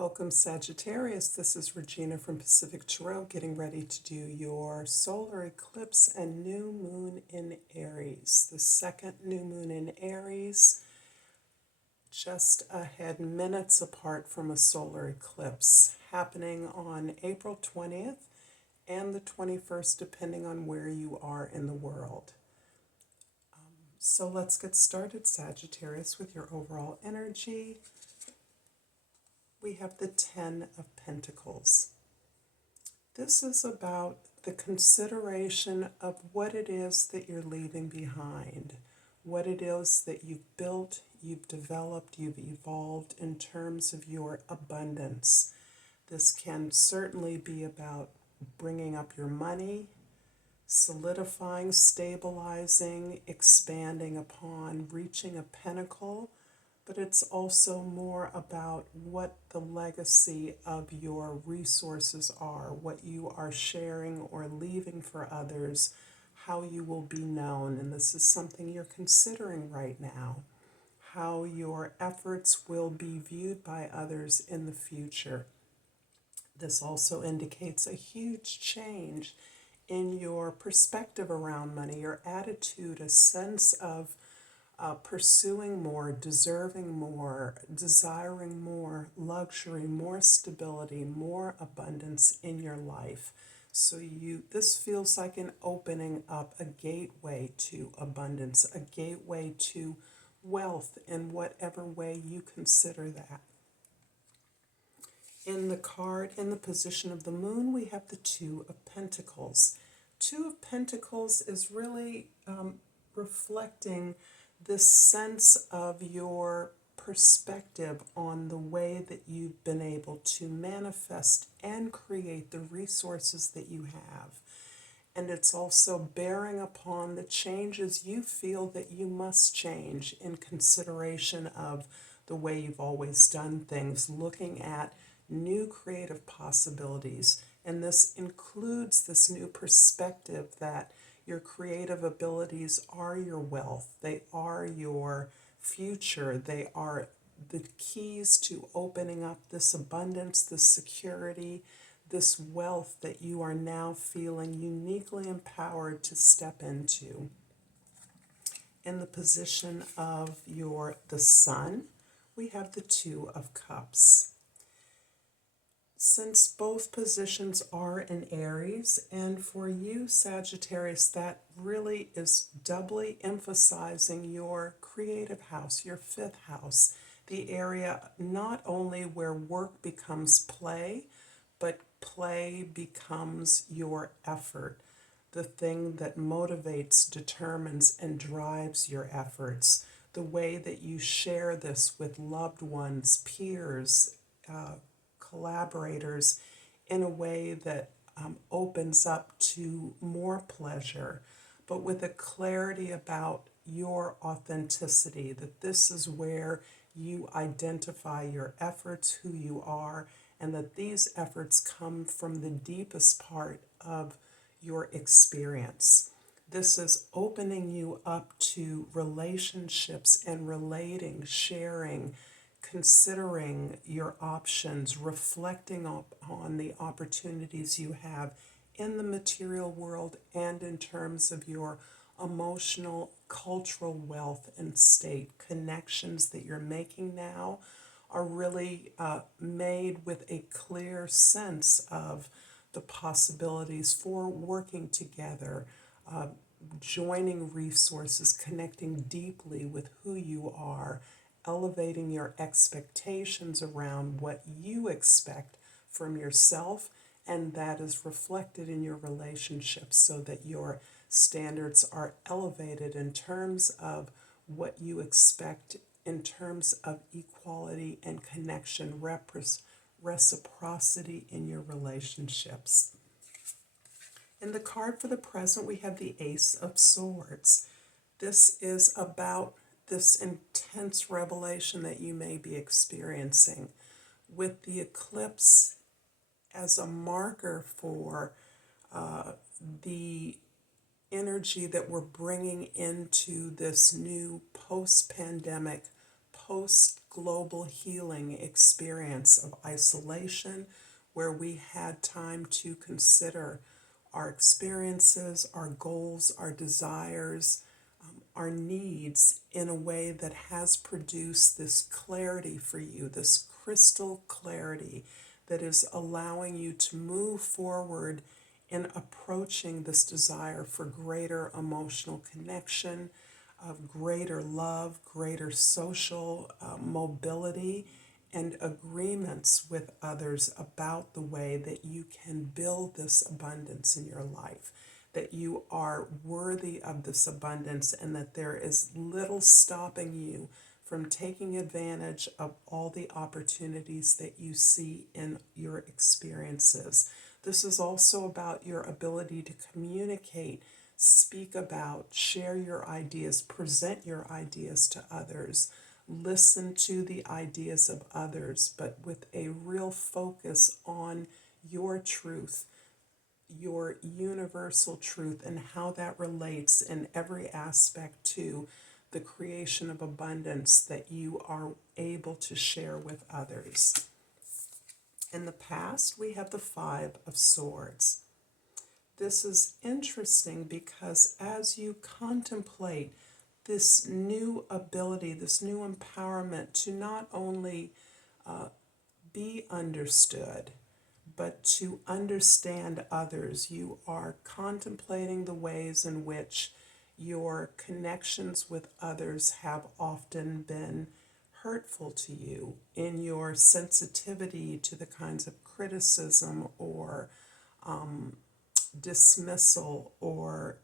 Welcome, Sagittarius. This is Regina from Pacific Tarot, getting ready to do your solar eclipse and new moon in Aries. The second new moon in Aries, just ahead minutes apart from a solar eclipse, happening on April 20th and the 21st, depending on where you are in the world. So let's get started, Sagittarius, with your overall energy. We have the 10 of Pentacles. This is about the consideration of what it is that you're leaving behind, what it is that you've built, you've developed, you've evolved in terms of your abundance. This can certainly be about bringing up your money, solidifying, stabilizing, expanding upon, reaching a pinnacle. But it's also more about what the legacy of your resources are, what you are sharing or leaving for others, how you will be known. And this is something you're considering right now, how your efforts will be viewed by others in the future. This also indicates a huge change in your perspective around money, your attitude, a sense of pursuing more, deserving more, desiring more luxury, more stability, more abundance in your life. So this feels like an opening up, a gateway to abundance, a gateway to wealth in whatever way you consider that. In the card, in the position of the moon, we have the Two of Pentacles. Two of Pentacles is really reflecting this sense of your perspective on the way that you've been able to manifest and create the resources that you have. And it's also bearing upon the changes you feel that you must change in consideration of the way you've always done things, looking at new creative possibilities. And this includes this new perspective that your creative abilities are your wealth. They are your future. They are the keys to opening up this abundance, this security, this wealth that you are now feeling uniquely empowered to step into. In the position of the Sun, we have the Two of Cups. Since both positions are in Aries, and for you, Sagittarius, that really is doubly emphasizing your creative house, your fifth house, the area not only where work becomes play, but play becomes your effort, the thing that motivates, determines, and drives your efforts, the way that you share this with loved ones, peers, collaborators in a way that opens up to more pleasure, but with a clarity about your authenticity, that this is where you identify your efforts, who you are, and that these efforts come from the deepest part of your experience. This is opening you up to relationships and relating, sharing, considering your options, reflecting on the opportunities you have in the material world and in terms of your emotional, cultural wealth and state. Connections that you're making now are really made with a clear sense of the possibilities for working together, joining resources, connecting deeply with who you are, elevating your expectations around what you expect from yourself, and that is reflected in your relationships so that your standards are elevated in terms of what you expect in terms of equality and connection, reciprocity in your relationships. In the card for the present, we have the Ace of Swords. This is about this intense revelation that you may be experiencing, with the eclipse as a marker for the energy that we're bringing into this new post-pandemic, post-global healing experience of isolation where we had time to consider our experiences, our goals, our desires, our needs in a way that has produced this clarity for you, this crystal clarity that is allowing you to move forward in approaching this desire for greater emotional connection, of greater love, greater social mobility, and agreements with others about the way that you can build this abundance in your life, that you are worthy of this abundance, and that there is little stopping you from taking advantage of all the opportunities that you see in your experiences. This is also about your ability to communicate, speak about, share your ideas, present your ideas to others, listen to the ideas of others, but with a real focus on your truth, your universal truth, and how that relates in every aspect to the creation of abundance that you are able to share with others. In the past, we have the Five of Swords. This is interesting because as you contemplate this new ability, this new empowerment to not only be understood, but to understand others, you are contemplating the ways in which your connections with others have often been hurtful to you, in your sensitivity to the kinds of criticism or dismissal or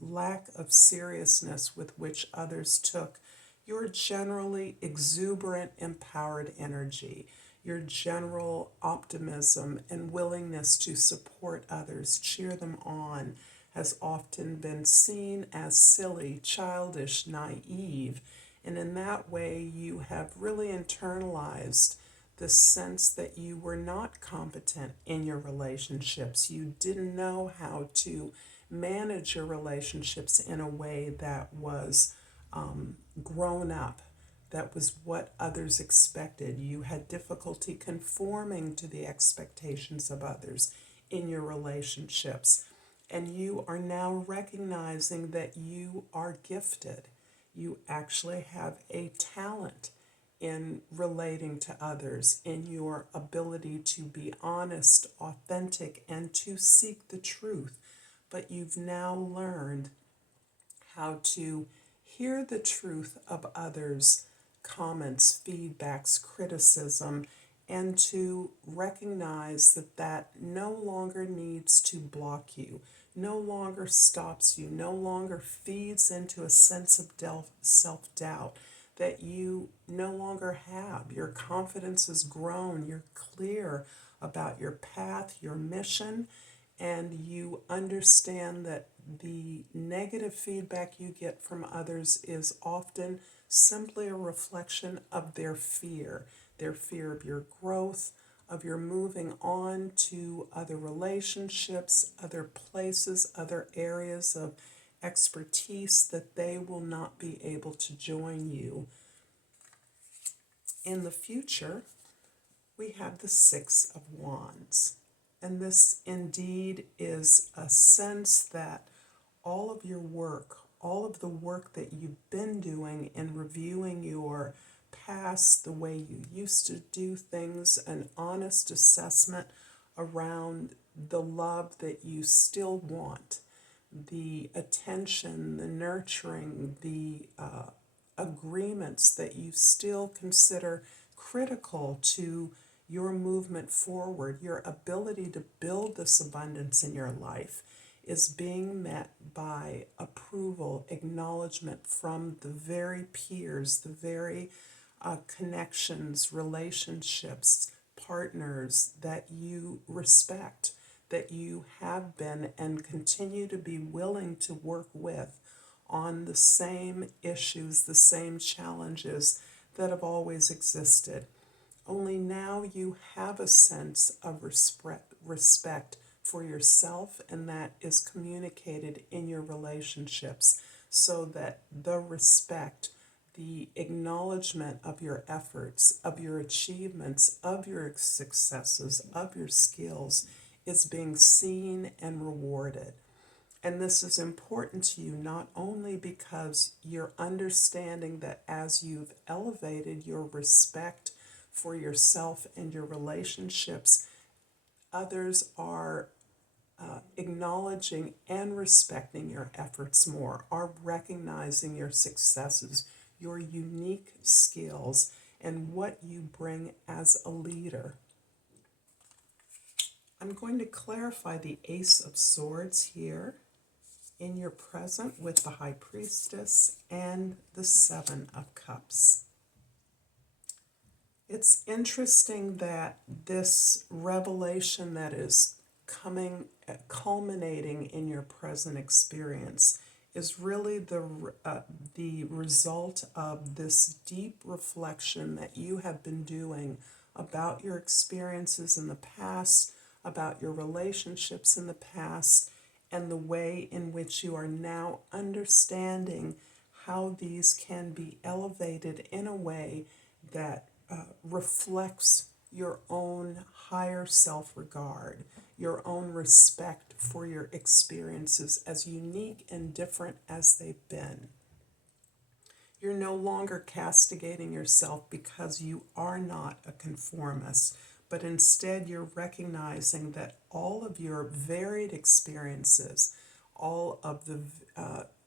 lack of seriousness with which others took your generally exuberant, empowered energy, your general optimism and willingness to support others, cheer them on, has often been seen as silly, childish, naive. And in that way, you have really internalized the sense that you were not competent in your relationships. You didn't know how to manage your relationships in a way that was grown up, that was what others expected. You had difficulty conforming to the expectations of others in your relationships. And you are now recognizing that you are gifted. You actually have a talent in relating to others, in your ability to be honest, authentic, and to seek the truth. But you've now learned how to hear the truth of others' comments, feedbacks, criticism, and to recognize that that no longer needs to block you, no longer stops you, no longer feeds into a sense of self-doubt that you no longer have. Your confidence has grown. You're clear about your path, your mission, and you understand that the negative feedback you get from others is often simply a reflection of their fear of your growth, of your moving on to other relationships, other places, other areas of expertise that they will not be able to join you. In the future, we have the Six of Wands. And this indeed is a sense that all of your work, all of the work that you've been doing in reviewing your past, the way you used to do things, an honest assessment around the love that you still want, the attention, the nurturing, the agreements that you still consider critical to your movement forward, your ability to build this abundance in your life is being met by approval, acknowledgement from the very peers, the very connections, relationships, partners that you respect, that you have been and continue to be willing to work with on the same issues, the same challenges that have always existed. Only now you have a sense of respect for yourself, and that is communicated in your relationships so that the respect, the acknowledgement of your efforts, of your achievements, of your successes, of your skills is being seen and rewarded. And this is important to you not only because you're understanding that as you've elevated your respect for yourself and your relationships, others are acknowledging and respecting your efforts more, are recognizing your successes, your unique skills, and what you bring as a leader. I'm going to clarify the Ace of Swords here in your present with the High Priestess and the Seven of Cups. It's interesting that this revelation that is culminating in your present experience is really the result of this deep reflection that you have been doing about your experiences in the past, about your relationships in the past, and the way in which you are now understanding how these can be elevated in a way that reflects your own higher self-regard, your own respect for your experiences, as unique and different as they've been. You're no longer castigating yourself because you are not a conformist, but instead you're recognizing that all of your varied experiences, all of the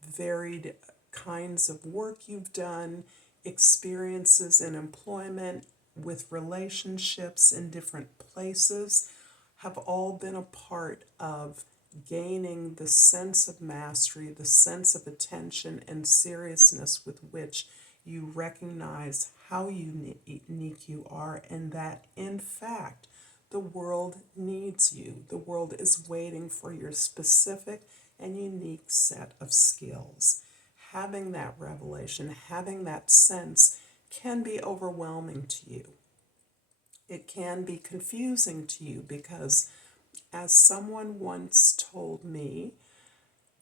varied kinds of work you've done, experiences in employment, with relationships in different places, have all been a part of gaining the sense of mastery, the sense of attention and seriousness with which you recognize how unique you are, and that, in fact, the world needs you. The world is waiting for your specific and unique set of skills. Having that revelation, having that sense can be overwhelming to you. It can be confusing to you because, as someone once told me,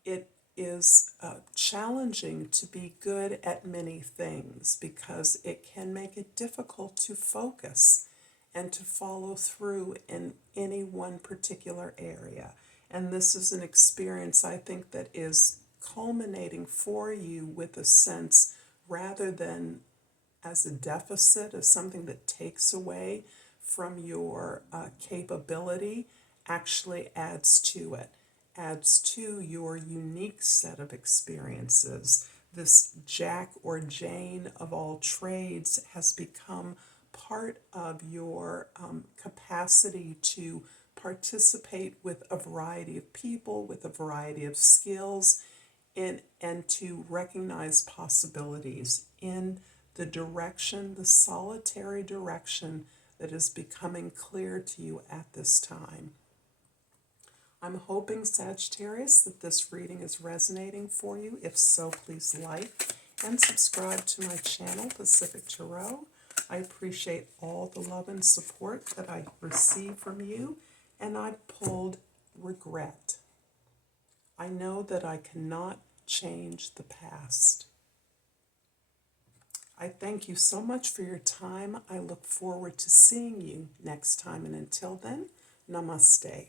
it is challenging to be good at many things because it can make it difficult to focus and to follow through in any one particular area. And this is an experience, I think, that is culminating for you with a sense, rather than as a deficit, as something that takes away from your capability, actually adds to it, adds to your unique set of experiences. This Jack or Jane of all trades has become part of your capacity to participate with a variety of people, with a variety of skills, and to recognize possibilities in the direction, the solitary direction that is becoming clear to you at this time. I'm hoping, Sagittarius, that this reading is resonating for you. If so, please like and subscribe to my channel, Pacific Tarot. I appreciate all the love and support that I receive from you, and I pulled regret. I know that I cannot change the past. I thank you so much for your time. I look forward to seeing you next time, and until then, Namaste.